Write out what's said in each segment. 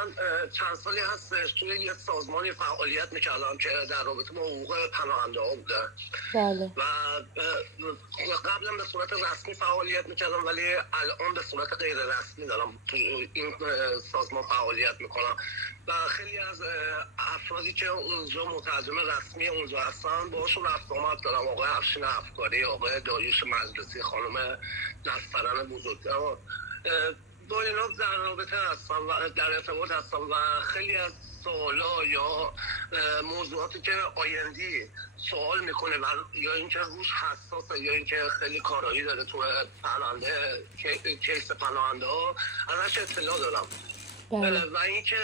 من چند سالی هستش توی یه سازمانی فعالیت میکردم که در رابطه با حقوق پناهنده ها بوده. بله. و قبلا به صورت رسمی فعالیت میکردم، ولی الان به صورت غیر رسمی دارم تو این سازمان فعالیت میکنم و خیلی از افرادی که اونجا مترجم رسمی اونجا هستن باشون رفت آمد دارم. آقای افشین افکاری، آقای داریوش مجلسی، خانم نصرن بزرگوار، با اینا در رابطه هستم و در ارتباط هستم و خیلی از سوالا یا موضوعاتی که آیندی سوال میکنه و یا اینکه روش حساسه یا اینکه خیلی کارایی داره تو پناهنده کیس پناهنده ها ازش اطلاع دارم. و اینکه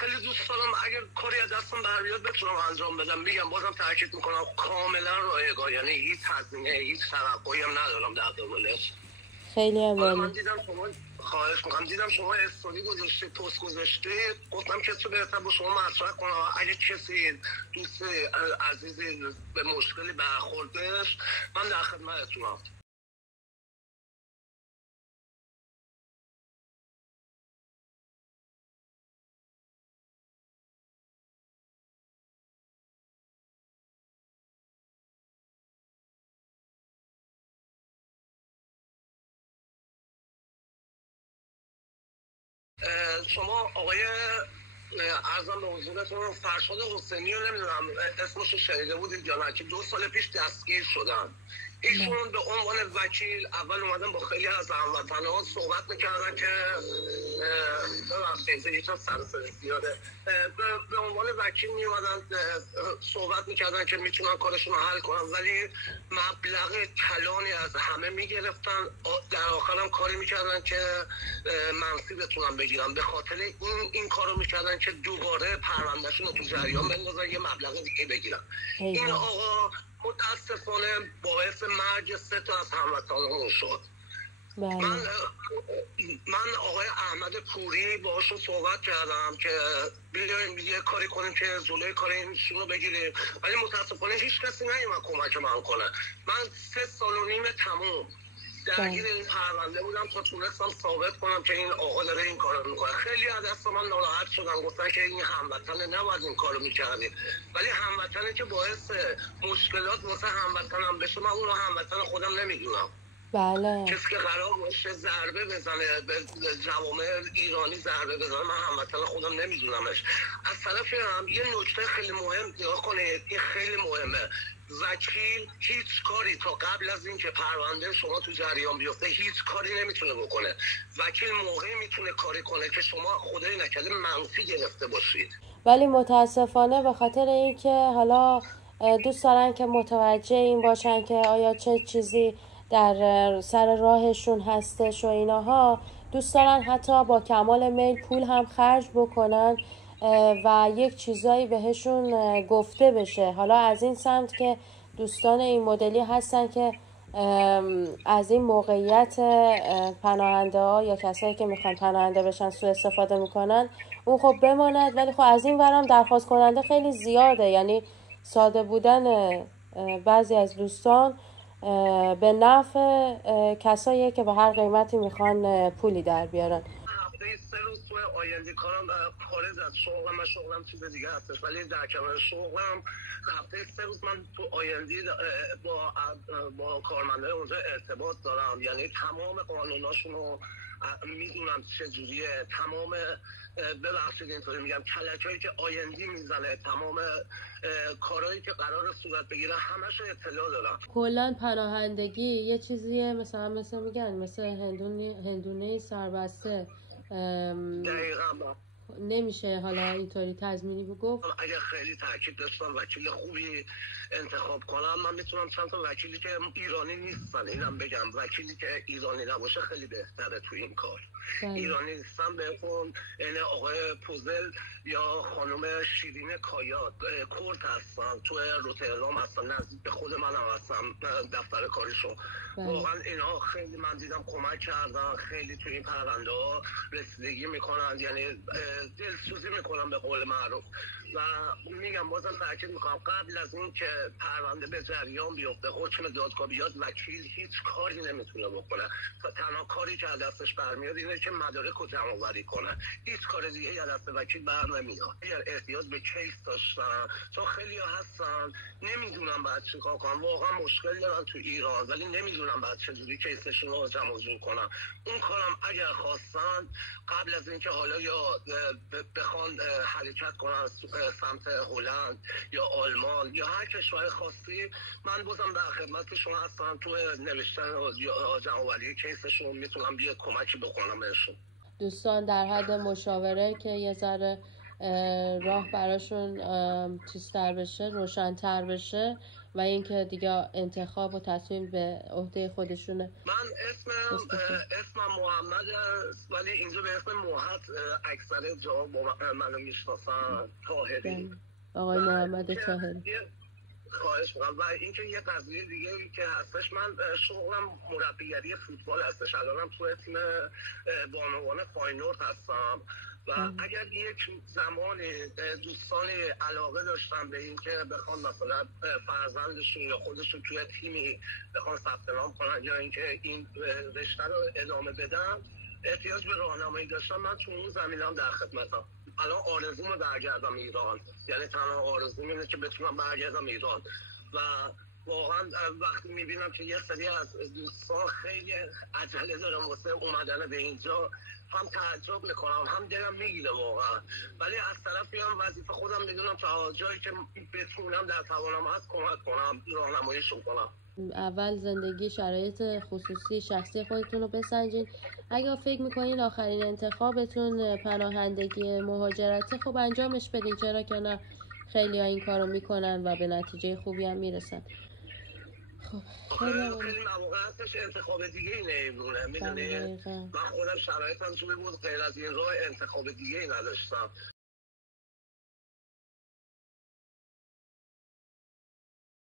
خیلی دوست دارم اگر کاری از دستم برمیاد بتونم انجام بدم. میگم بازم تاکید میکنم کاملا رایگان، یعنی هیچ هزینه هیچ توقعی هم ندارم در قبالش. خیلی عالی. من دیدم شما خواهش میکنم، دیدم شما استوری گذاشته، پست گذاشته، گفتم کسی بهتر با شما مطرح کنم. اگه کسی دوست عزیزی به مشکلی برخوردش من در خدمتتونم. شما آقای ارزم به حضورتون فرشاد حسینی رو نمیدونم اسمش شنیده بودید یا نه که 2 سال پیش دستگیر شدن. ایشون به عنوان وکیل اول اومدن با خیلی از هموطن‌ها صحبت میکردن که یکم سرسری زیاده، به عنوان وکیل میومدن صحبت میکردن که میتونن کارشون رو حل کنن، ولی مبلغ کلانی از همه میگرفتن. در آخر هم کاری میکردن که منفی بتونن بگیرن. به خاطر این کارو میکردن که دوباره پروندهشون رو تو جریان بندازن یه مبلغ دیگه بگیرن. این آقا متاسفانه باعث مرگ 3 تا از هموطنانمون شد. من آقای احمد پوری باشون صحبت کردم که بیایم یه کاری کنیم که جلوی کار اینشون رو بگیریم، ولی متاسفانه هیچ کسی نیومد کمک من کنه. من 3 سال و نیم تموم درگیر این پرونده بودم تا تونستم ثابت کنم که این آقا داره این کارو میکنه. خیلی از دست من ناراحت شدن، گفتن که این هموطن نباید این کارو میکردی، ولی هموطنی که باعث مشکلات واسه هموطنم بشه من اون رو هموطن خودم نمیدونم. بله. کسی که قرار باشه ضربه بزنه به جوامع ایرانی، ضربه بزنه، من هموطن خودم نمیدونمش. از طرفی هم یه نکته خیلی مهم نگاه کنید، این خیلی مهمه. وکیل هیچ کاری تا قبل از اینکه پرونده شما تو جریان بیفته هیچ کاری نمیتونه بکنه. وکیل موقعی میتونه کاری کنه که شما خدای نکرده منفی گرفته باشید. ولی متاسفانه به خاطر اینکه حالا دوست دارن که متوجه این باشن که آیا چه چیزی در سر راهشون هستش و ایناها، دوست دارن حتی با کمال میل پول هم خرج بکنن و یک چیزایی بهشون گفته بشه. حالا از این سمت که دوستان این مدلی هستن که از این موقعیت پناهنده ها یا کسایی که میخوان پناهنده بشن سوء استفاده میکنن، اون خب بماند. ولی خب از این ورم درخواست کننده خیلی زیاده، یعنی ساده بودن بعضی از دوستان به نفع کساییه که به هر قیمتی میخوان پولی در بیارن. هفته 3 روز توی آینده کارم خارج از شغلم، من شغلم چیز دیگه هستش، ولی در کنار شغلم هفته 3 روز من تو آینده با کارمندای اونجا ارتباط دارم. یعنی تمام قانوناشون رو میدونم چجوریه، تمام ببخشید اینطوری میگم کلکایی که آیندی میزنه، تمام کارهایی که قرار صورت بگیره همش اطلاع دارم. کلا پناهندگی یه چیزیه مثل میگن مثل هندونه سربسته. دقیقاً نمیشه حالا اینطوری تضمینی بگفت. اگر خیلی تاکید داشتم وکیل خوبی انتخاب کنم، من میتونم چند تا وکیلی که ایرانی نیستن اینم بگم، وکیلی که ایرانی نباشه خیلی بهتره تو این کار. ایرانی نیستن بهتون یعنی آقای پوزل یا خانم شیرین کایات کرد هستن، تو روتردام هستن، نزدیک به خود من هم هستن دفتر کاریشون. واقعا اینا خیلی من دیدم کمک کردن، خیلی تو این پرونده ها رسیدگی میکنن، یعنی دلسوزی میکنن به قول معروف. و میگم بازم تاکید میکنم قبل از این که پرونده به جریان بیفته حکم دادگاه بیاد، وکیل هیچ کاری نمیتونه بکنه. تنها کاری که از دستش برمیاد اینه که مدارک رو جمع آوری کنه، هیچ کار دیگه از دست وکیل بر نمیاد. اگر احتیاج به کیس داشتن، چون خیلی هستن نمیدونم بعد چیکار کنن، واقعا مشکل دارن تو ایران ولی نمیدونم بعد چجوری کیسشون رو جمع جور کنن. اون کارم اگر خواستن قبل از اینکه حالا یا بخوان حرکت کنن سمت هلند یا آلمان یا هر کشور خاصی، من بازم در خدمت شما هستم تو نوشتن یا جمع‌آوری کیسشون، میتونم بیاد کمکی بکنم بهشون. دوستان در حد مشاوره که یه ذره راه براشون چیزتر بشه، روشن‌تر بشه و اینکه دیگه انتخاب و تصمیم به عهده خودشونه. من اسمم محمد است ولی اینجا به اسم موحد اکثر جا منو میشناسن، طاهری. آقای محمد طاهری. خواهش میکنم. و اینکه یه قضیه دیگه که هستش، من شغلم مربیگری فوتبال هستش، الانم تو تیم بانوان فاینورد هستم و اگر یک زمانی دوستان علاقه داشتن به این که بخوان مثلا فرزندشون یا خودشون توی تیمی بخوان ثبت نام کنن یا اینکه این رشته رو ادامه بدن، احتیاج به راهنمایی داشتن، من تو اون زمینم در خدمتم. الان آرزومو برگردم ایران، یعنی تنها آرزوم اینه که بتونم برگردم ایران. و واقعا وقتی میبینم که یه سری از دوستان خیلی عجله دارن واسه اومدن به اینجا، هم تعجب میکنم هم دلم میگیره واقعا، ولی از طرفی هم وظیفه خودم میدونم تا جایی که بتونم در توانم هست کمک کنم، راهنماییشون کنم. اول زندگی شرایط خصوصی شخصی خودتون رو بسنجین. اگه فکر میکنین آخرین انتخابتون پناهندگی مهاجرتی، خب انجامش بدین، چرا که نه، خیلی ها این کارو میکنن و به نتیجه خوبی هم میرسن. خب خیلی مواقع هستش انتخاب دیگه ای نمیمونه، میدونی من خودم شرایطم جوری بود غیر از این راه انتخاب دیگه ای نداشتم.